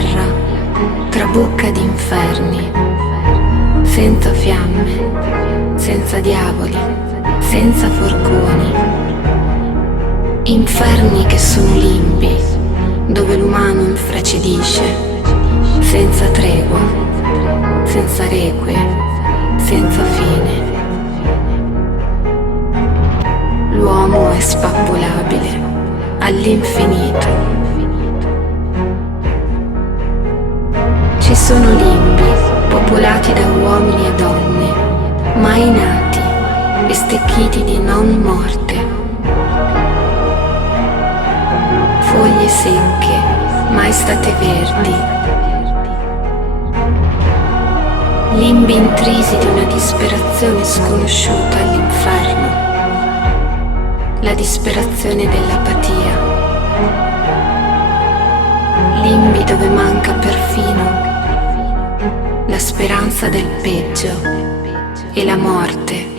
terra trabocca di inferni, senza fiamme, senza diavoli, senza forconi. Inferni che sono limbi, dove l'umano infracidisce, senza tregua, senza requie, senza fine. L'uomo è spappolabile all'infinito. Ci sono limbi popolati da uomini e donne, mai nati e stecchiti di non morte. Foglie secche, mai state verdi. Limbi intrisi di una disperazione sconosciuta all'inferno. La disperazione dell'apatia. Limbi dove manca perfino la speranza del peggio e la morte